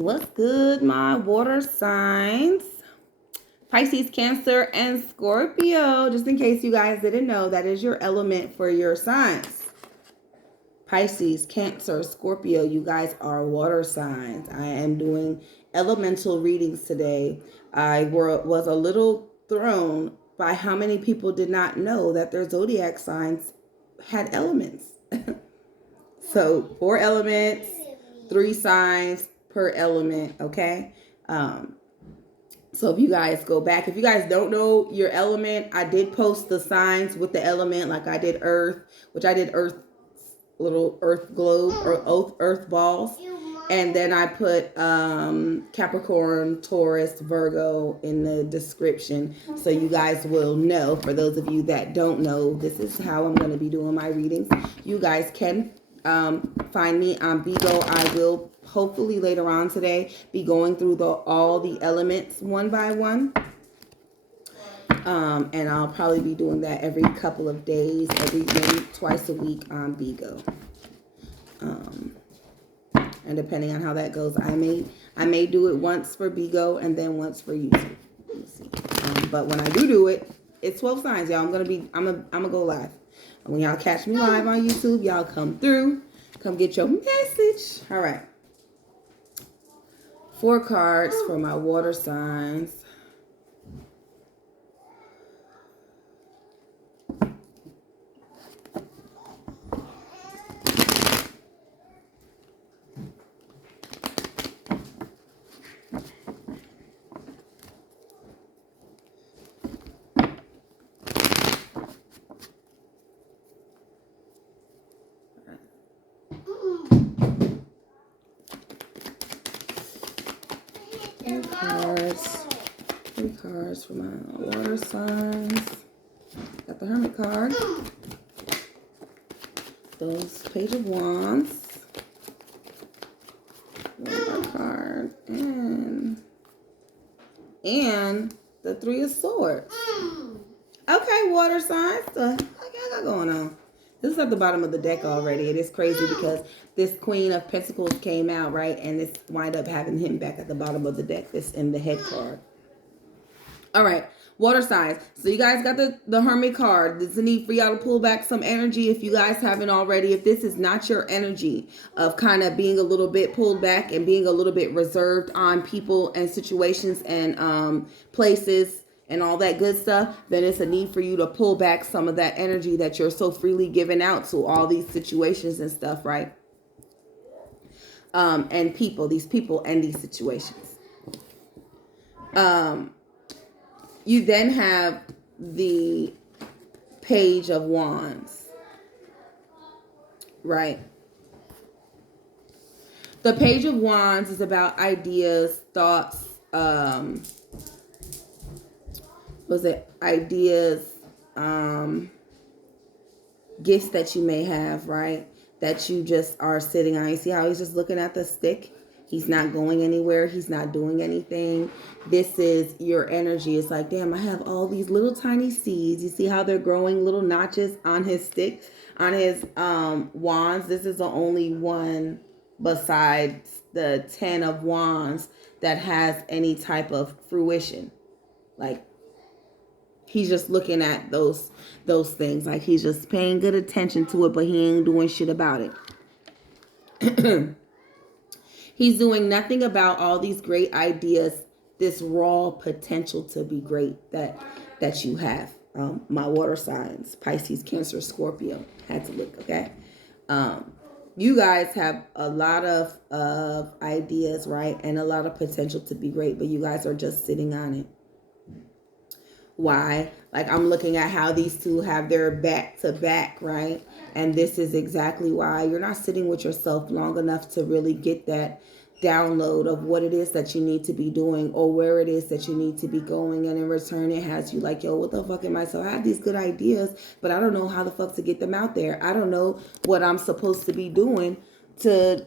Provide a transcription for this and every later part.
What's good, my water signs? Pisces, Cancer, and Scorpio. Just in case you guys didn't know, that is your element for your signs. Pisces, Cancer, Scorpio, you guys are water signs. I am doing elemental readings today. I was a little thrown by how many people did not know that their zodiac signs had elements. So 4 elements, 3 signs per element, okay? So if you guys go back, if you guys don't know your element, I did post the signs with the element, like I did Earth, which I did Earth, little Earth globe or Earth balls. And then I put Capricorn, Taurus, Virgo in the description. So you guys will know. For those of you that don't know, this is how I'm going to be doing my readings. You guys can find me on Bigo. I will hopefully later on today be going through all the elements one by one. And I'll probably be doing that every couple of days, maybe twice a week on Bigo. And depending on how that goes, I may do it once for Bigo and then once for YouTube. Let me see. But when I do it, it's 12 signs, y'all. I'm gonna go live. And when y'all catch me live on YouTube, y'all come through, come get your message. All right. 4 cards for my water signs. Three cards for my water signs. Got the Hermit card. Those Page of Wands. One card. And the Three of Swords. Okay, water signs. What y'all got going on? This is at the bottom of the deck already. It is crazy because this Queen of Pentacles came out, right? And this wind up having him back at the bottom of the deck. This in the head card. All right, water signs. So you guys got the Hermit card. There's a need for y'all to pull back some energy if you guys haven't already. If this is not your energy of kind of being a little bit pulled back and being a little bit reserved on people and situations and places and all that good stuff, then it's a need for you to pull back some of that energy that you're so freely giving out to all these situations and stuff, right? And these people and these situations. You then have the Page of Wands, right? The Page of Wands is about ideas, thoughts, gifts that you may have, right? That you just are sitting on. You see how he's just looking at the stick? He's not going anywhere. He's not doing anything. This is your energy. It's like, damn, I have all these little tiny seeds. You see how they're growing little notches on his stick, on his wands. This is the only one besides the 10 of wands that has any type of fruition. Like, he's just looking at those things. Like, he's just paying good attention to it, but he ain't doing shit about it. He's doing nothing about all these great ideas, this raw potential to be great that you have. My water signs, Pisces, Cancer, Scorpio. Had to look, okay? You guys have a lot of ideas, right? And a lot of potential to be great, but you guys are just sitting on it. Why? Like, I'm looking at how these two have their back to back, right? And this is exactly why you're not sitting with yourself long enough to really get that download of what it is that you need to be doing or where it is that you need to be going. And in return, it has you like, yo, what the fuck am I? So I have these good ideas, but I don't know how the fuck to get them out there. I don't know what I'm supposed to be doing to,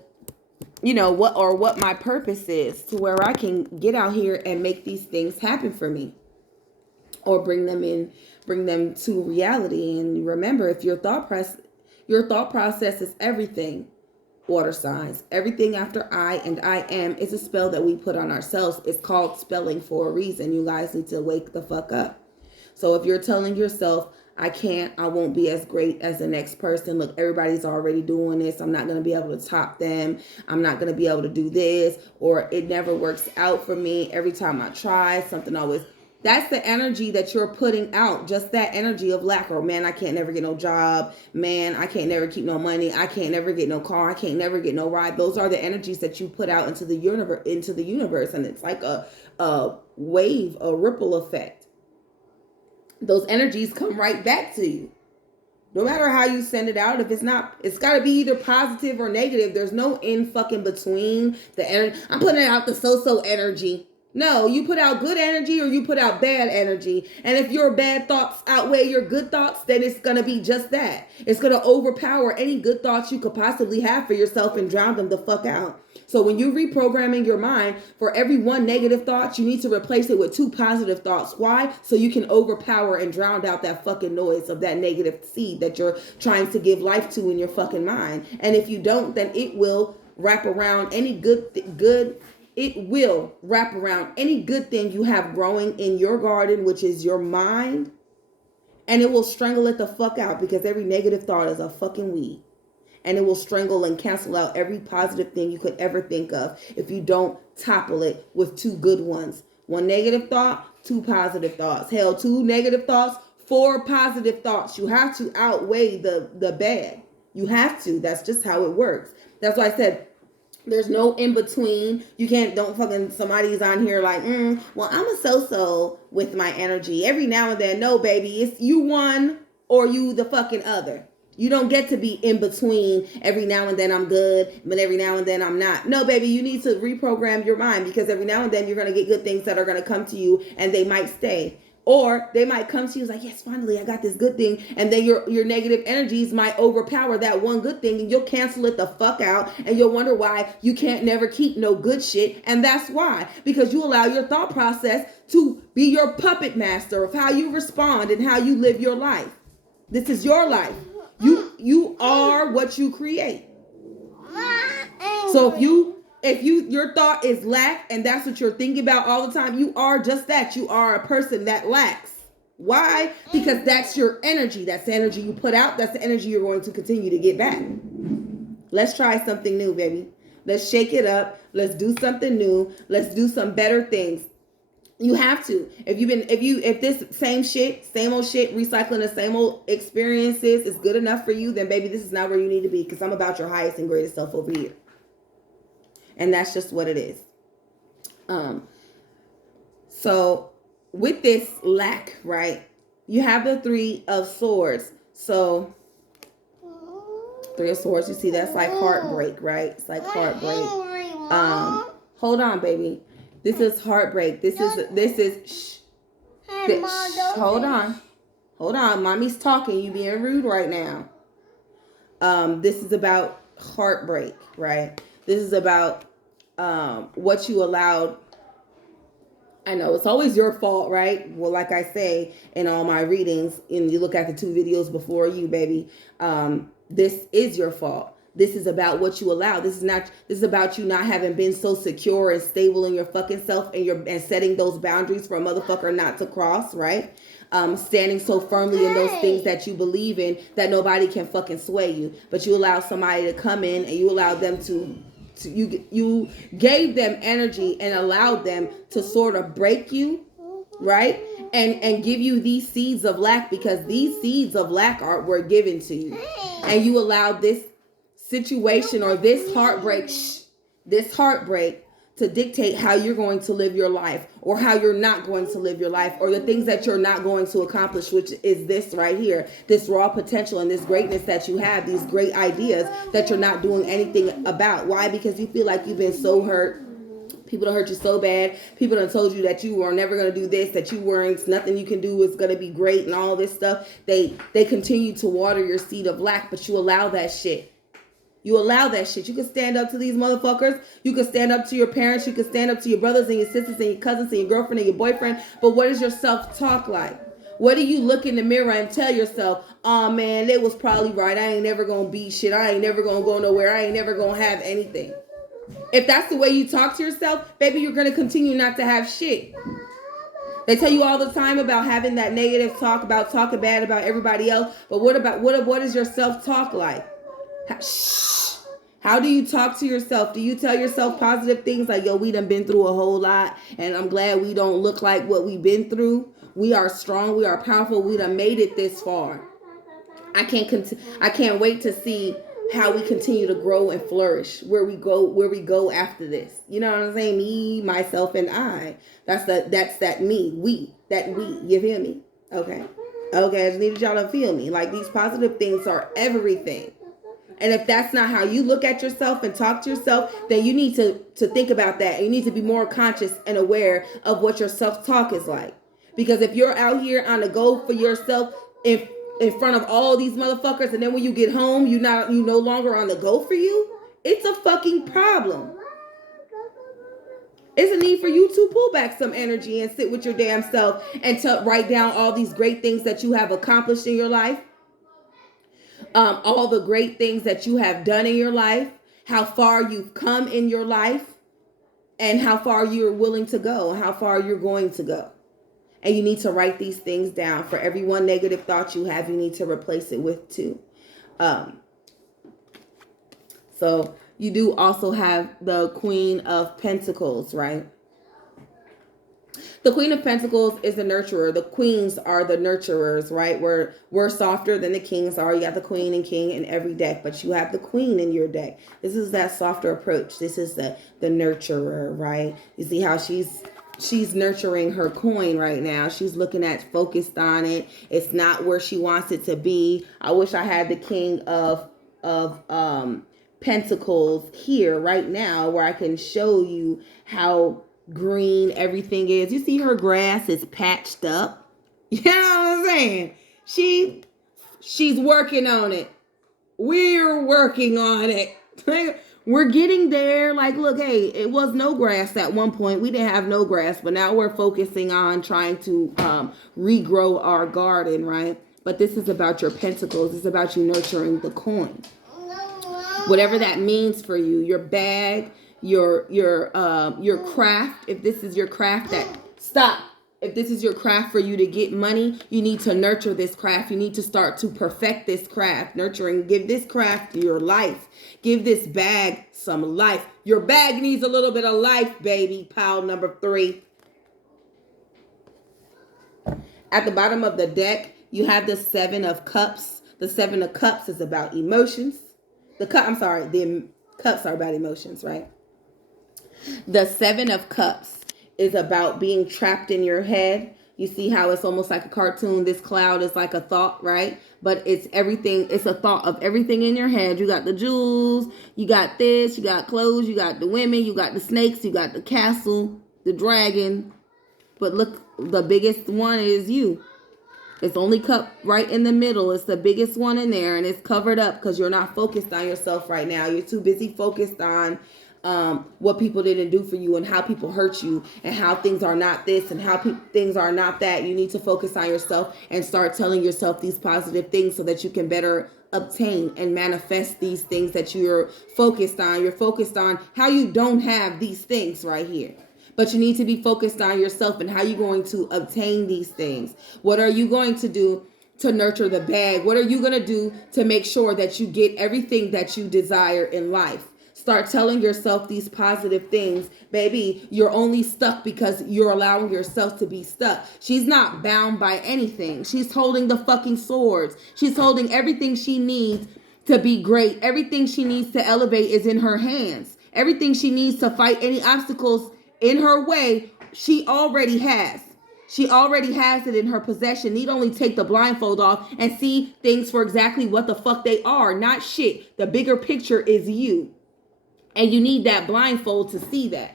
what my purpose is to where I can get out here and make these things happen for me. Or bring them to reality. And remember, if your thought process is everything, Water signs. Everything after I and I am is a spell that we put on ourselves. It's called spelling for a reason. You guys need to wake the fuck up. So if you're telling yourself, I won't be as great as the next person. Look, everybody's already doing this. I'm not going to be able to top them. I'm not going to be able to do this. Or it never works out for me. Every time I try, something always. That's the energy that you're putting out. Just that energy of lack. Or man, I can't never get no job. Man, I can't never keep no money. I can't never get no car. I can't never get no ride. Those are the energies that you put out into the universe. And it's like a wave, a ripple effect. Those energies come right back to you. No matter how you send it out, if it's not, it's got to be either positive or negative. There's no in fucking between the energy. I'm putting out the so-so energy. No, you put out good energy or you put out bad energy. And if your bad thoughts outweigh your good thoughts, then it's going to be just that. It's going to overpower any good thoughts you could possibly have for yourself and drown them the fuck out. So when you're reprogramming your mind, for every one negative thought, you need to replace it with 2 positive thoughts. Why? So you can overpower and drown out that fucking noise of that negative seed that you're trying to give life to in your fucking mind. And if you don't, then it will wrap around any it will wrap around any good thing you have growing in your garden, which is your mind. And it will strangle it the fuck out, because every negative thought is a fucking weed. And it will strangle and cancel out every positive thing you could ever think of if you don't topple it with 2 good ones. 1 negative thought, 2 positive thoughts. Hell, 2 negative thoughts, 4 positive thoughts. You have to outweigh the bad. You have to. That's just how it works. That's why I said there's no in between. You don't fucking, somebody's on here like, well, I'm a so-so with my energy. Every now and then, no, baby, it's you one or you the fucking other. You don't get to be in between. Every now and then I'm good, but every now and then I'm not. No, baby, you need to reprogram your mind, because every now and then you're going to get good things that are going to come to you, and they might stay. Or they might come to you like, yes, finally, I got this good thing. And then your negative energies might overpower that one good thing, and you'll cancel it the fuck out. And you'll wonder why you can't never keep no good shit. And that's why, because you allow your thought process to be your puppet master of how you respond and how you live your life. This is your life. You are what you create. So if your thought is lack, and that's what you're thinking about all the time, you are just that. You are a person that lacks. Why? Because that's your energy. That's the energy you put out. That's the energy you're going to continue to get back. Let's try something new, baby. Let's shake it up. Let's do something new. Let's do some better things. You have to. If this same old shit, recycling the same old experiences is good enough for you, then baby, this is not where you need to be, because I'm about your highest and greatest self over here. And that's just what it is. So with this lack, right, you have the 3 of Swords. So 3 of Swords, you see, that's like heartbreak, right? It's like heartbreak. Hold on, baby. This is heartbreak. This is shh. Hold on. Mommy's talking. You being rude right now. This is about heartbreak, right? This is about what you allowed. I know it's always your fault, right? Well, like I say in all my readings, and you look at the 2 videos before you, baby, this is your fault. This is about what you allow. This is about you not having been so secure and stable in your fucking self, and setting those boundaries for a motherfucker not to cross, right? Standing so firmly in those things that you believe in that nobody can fucking sway you. But you allow somebody to come in, and you allow them you gave them energy and allowed them to sort of break you, right? And give you these seeds of lack, because these seeds of lack were given to you. And you allowed this situation or this heartbreak to dictate how you're going to live your life, or how you're not going to live your life, or the things that you're not going to accomplish, which is this right here, this raw potential and this greatness that you have, these great ideas that you're not doing anything about. Why? Because you feel like you've been so hurt. People done hurt you so bad. People done told you that you were never going to do this, that you weren't, nothing you can do is going to be great and all this stuff. They continue to water your seed of lack, but you allow that shit. You allow that shit. You can stand up to these motherfuckers. You can stand up to your parents. You can stand up to your brothers and your sisters and your cousins and your girlfriend and your boyfriend. But what is your self-talk like? What do you look in the mirror and tell yourself, oh man, they was probably right. I ain't never gonna be shit. I ain't never gonna go nowhere. I ain't never gonna have anything. If that's the way you talk to yourself, baby, you're gonna continue not to have shit. They tell you all the time about having that negative talk, about talking bad about everybody else. But what is your self-talk like? How do you talk to yourself? Do you tell yourself positive things like, yo, we done been through a whole lot and I'm glad we don't look like what we've been through. We are strong. We are powerful. We done made it this far. I can't wait to see how we continue to grow and flourish, where we go after this. You know what I'm saying? Me, myself, and I. That's that me. We. You feel me? Okay. I just needed y'all to feel me. Like, these positive things are everything. And if that's not how you look at yourself and talk to yourself, then you need to think about that. You need to be more conscious and aware of what your self-talk is like. Because if you're out here on the go for yourself in front of all these motherfuckers, and then when you get home, you no longer on the go for you, it's a fucking problem. It's a need for you to pull back some energy and sit with your damn self and to write down all these great things that you have accomplished in your life. All the great things that you have done in your life, how far you've come in your life, and how far you're willing to go, how far you're going to go. And you need to write these things down. For every one negative thought you have, you need to replace it with 2. So you do also have the Queen of Pentacles, right? The Queen of Pentacles is the nurturer. The queens are the nurturers, right? We're softer than the kings are. You got the queen and king in every deck, but you have the queen in your deck. This is that softer approach. This is the nurturer, right? You see how she's nurturing her coin right now. She's looking at, focused on it. It's not where she wants it to be. I wish I had the King of Pentacles here right now, where I can show you how green everything is. You see her grass is patched up. You know what I'm saying? She's working on it. We're working on it. We're getting there. Like, look, hey, it was no grass at one point. We didn't have no grass, but now we're focusing on trying to regrow our garden, right? But this is about your pentacles. It's about you nurturing the coin. Whatever that means for you, your bag, your craft. If this is your craft, if this is your craft for you to get money, you need to nurture this craft. You need to start to perfect this craft. Nurturing, give this craft your life. Give this bag some life. Your bag needs a little bit of life, baby. Pile number 3. At the bottom of the deck, you have the 7 of Cups. The 7 of Cups is about emotions. The cups are about emotions, right? The 7 of Cups is about being trapped in your head. You see how it's almost like a cartoon. This cloud is like a thought, right? But it's everything. It's a thought of everything in your head. You got the jewels, you got this, you got clothes, you got the women, you got the snakes, you got the castle, the dragon. But look, the biggest one is you. It's only cup right in the middle. It's the biggest one in there, and it's covered up because you're not focused on yourself right now. You're too busy focused on what people didn't do for you and how people hurt you and how things are not this and how things are not that. You need to focus on yourself and start telling yourself these positive things so that you can better obtain and manifest these things that you're focused on. You're focused on how you don't have these things right here. But you need to be focused on yourself and how you're going to obtain these things. What are you going to do to nurture the bag? What are you going to do to make sure that you get everything that you desire in life? Start telling yourself these positive things. Baby, you're only stuck because you're allowing yourself to be stuck. She's not bound by anything. She's holding the fucking swords. She's holding everything she needs to be great. Everything she needs to elevate is in her hands. Everything she needs to fight any obstacles in her way, she already has. She already has it in her possession. Need only take the blindfold off and see things for exactly what the fuck they are, not shit. The bigger picture is you. And you need that blindfold to see that.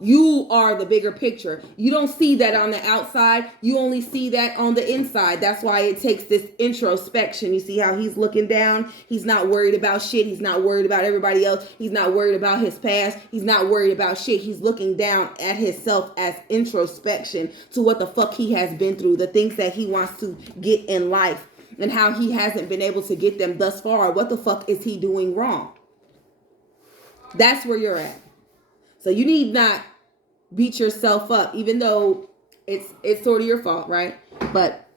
You are the bigger picture. You don't see that on the outside. You only see that on the inside. That's why it takes this introspection. You see how he's looking down? He's not worried about shit. He's not worried about everybody else. He's not worried about his past. He's not worried about shit. He's looking down at himself as introspection to what the fuck he has been through, the things that he wants to get in life, and how he hasn't been able to get them thus far. What the fuck is he doing wrong? That's where you're at. So you need not beat yourself up, even though it's sort of your fault, right? But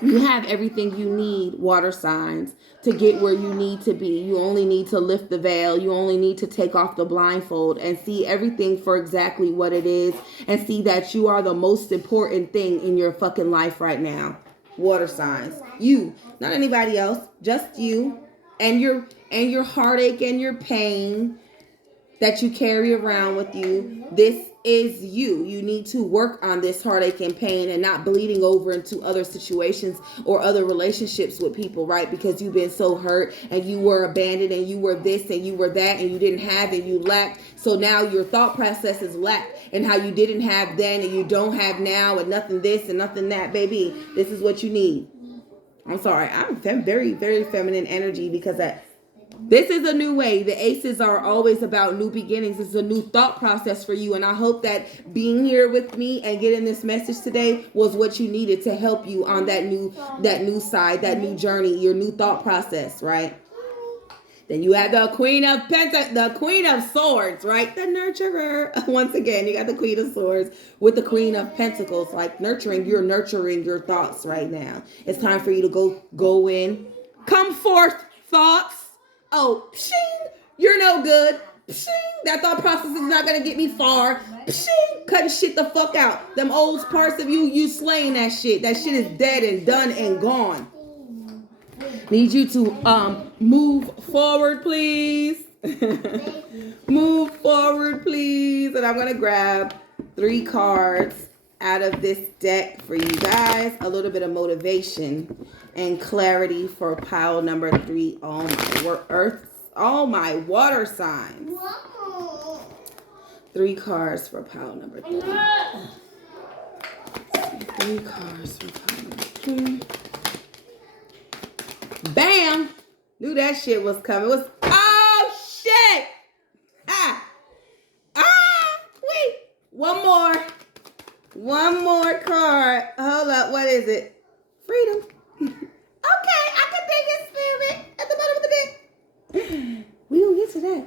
you have everything you need, water signs, to get where you need to be. You only need to lift the veil. You only need to take off the blindfold and see everything for exactly what it is, and see that you are the most important thing in your fucking life right now. Water signs. You, not anybody else, just you and your heartache and your pain that you carry around with you. This is you. You need to work on this heartache and pain and not bleeding over into other situations or other relationships with people, right? Because you've been so hurt and you were abandoned and you were this and you were that and you didn't have and you lacked. So now your thought process is lacked, and how you didn't have then and you don't have now, and nothing this and nothing that. Baby, this is what you need. I'm sorry. I'm very, very feminine energy because this is a new way. The aces are always about new beginnings. This is a new thought process for you. And I hope that being here with me and getting this message today was what you needed to help you on that new side, that new journey, your new thought process, right? Then you have the Queen of the Queen of Swords, right? The nurturer. Once again, you got the Queen of Swords with the Queen of Pentacles, like nurturing. You're nurturing your thoughts right now. It's time for you to go in. Come forth, thoughts. Oh, pshing, you're no good. Pshing, that thought process is not going to get me far. Pshing, cutting shit the fuck out. Them old parts of you slaying that shit. That shit is dead and done and gone. Need you to move forward, please. Move forward, please. And I'm going to grab 3 cards out of this deck for you guys. A little bit of motivation and clarity for pile number 3. All my water signs. 3 cards for pile number 3. 3 cards for pile number 3. Bam! Knew that shit was coming. Oh shit! Wait. One more card. Hold up. What is it? Freedom. Okay, I can take it, spirit, at the bottom of the deck. We don't get to that.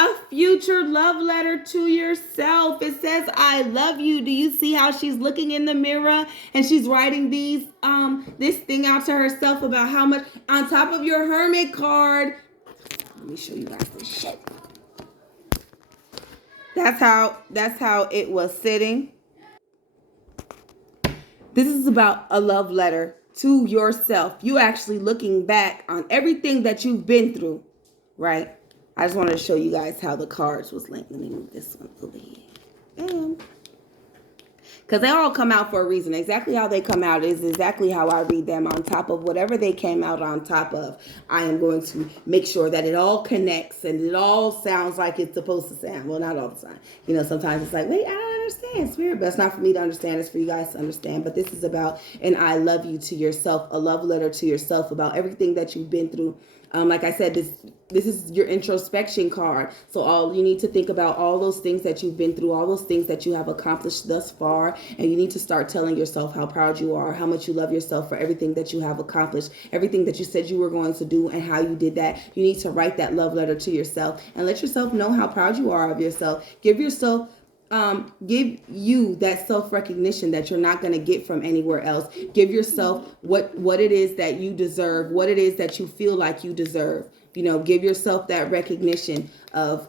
A future love letter to yourself. It says, I love you. Do you see how she's looking in the mirror and she's writing this thing out to herself about how much on top of your Hermit card. Let me show you guys this shit. That's how it was sitting. This is about a love letter to yourself. You actually looking back on everything that you've been through, right? I just wanted to show you guys how the cards was linked. Let me move this one over here. Bam. Because they all come out for a reason. Exactly how they come out is exactly how I read them. On top of whatever they came out on top of, I am going to make sure that it all connects and it all sounds like it's supposed to sound. Well, not all the time. You know, sometimes it's like, wait, I don't understand, spirit. But it's not for me to understand. It's for you guys to understand. But this is about an I love you to yourself, a love letter to yourself about everything that you've been through. Like I said, this is your introspection card. So all you need to think about all those things that you've been through, all those things that you have accomplished thus far. And you need to start telling yourself how proud you are, how much you love yourself for everything that you have accomplished, everything that you said you were going to do and how you did that. You need to write that love letter to yourself and let yourself know how proud you are of yourself. Give you that self-recognition that you're not going to get from anywhere else. Give yourself what it is that you deserve, what it is that you feel like you deserve. You know, give yourself that recognition of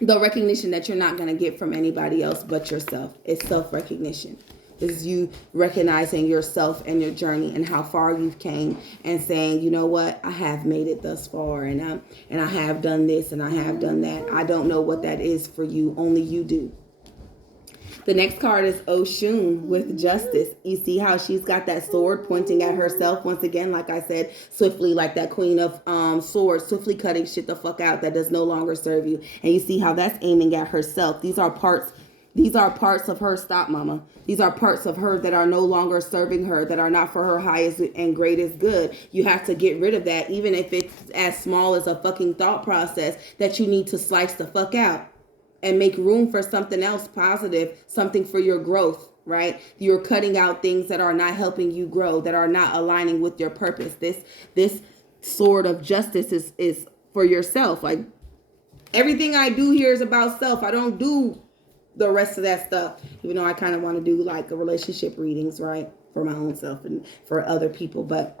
the recognition that you're not going to get from anybody else but yourself. It's self-recognition. This is you recognizing yourself and your journey and how far you've came and saying, you know what, I have made it thus far and I have done this and I have done that. I don't know what that is for you. Only you do. The next card is Oshun with justice. You see how she's got that sword pointing at herself once again, like I said, swiftly, like that queen of swords, swiftly cutting shit the fuck out that does no longer serve you. And you see how that's aiming at herself. These are parts of her. Stop, mama. These are parts of her that are no longer serving her, that are not for her highest and greatest good. You have to get rid of that, even if it's as small as a fucking thought process that you need to slice the fuck out and make room for something else positive, something for your growth, right? You're cutting out things that are not helping you grow, that are not aligning with your purpose. This sword of justice is for yourself. Like, everything I do here is about self. I don't do the rest of that stuff, even though I kind of want to do like a relationship readings, right, for my own self and for other people, but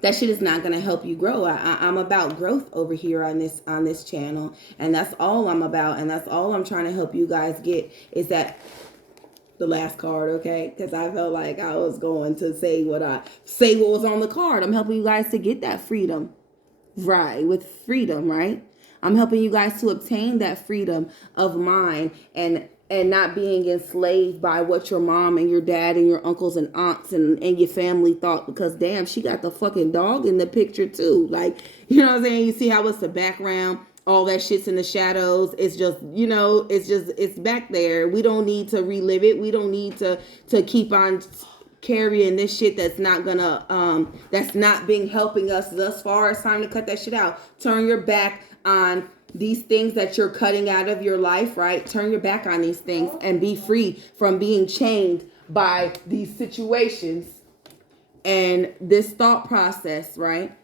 that shit is not going to help you grow. I'm about growth over here on this channel, and that's all I'm about, and that's all I'm trying to help you guys get, is that the last card, okay? Because I felt like I was going to say what was on the card. I'm helping you guys to get that freedom, right? With freedom, right? I'm helping you guys to obtain that freedom of mind and not being enslaved by what your mom and your dad and your uncles and aunts and your family thought, because damn, she got the fucking dog in the picture too. Like, you know what I'm saying? You see how it's the background, all that shit's in the shadows. It's just, it's back there. We don't need to relive it. We don't need to keep on carrying this shit that's not gonna that's not being helping us thus far. It's time to cut that shit out. Turn your back on these things that you're cutting out of your life, right? Turn your back on these things and be free from being chained by these situations and this thought process, right?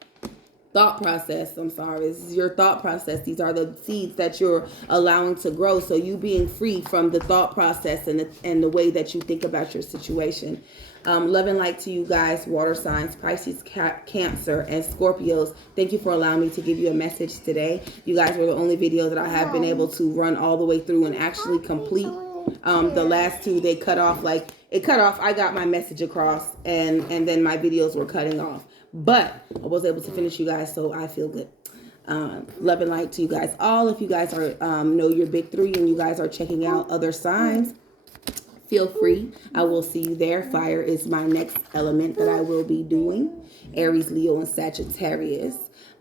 This is your thought process. These are the seeds that you're allowing to grow. So you being free from the thought process and the way that you think about your situation. Love and light to you guys, water signs, Pisces, Cancer, and Scorpios. Thank you for allowing me to give you a message today. You guys were the only video that I have been able to run all the way through and actually complete. The last two, they cut off, I got my message across, and then my videos were cutting off. But I was able to finish you guys, so I feel good. Love and light to you guys all. If you guys are know your big three and you guys are checking out other signs, feel free. I will see you there. Fire is my next element that I will be doing. Aries, Leo, and Sagittarius.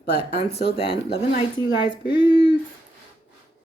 But until then, love and light to you guys. Peace.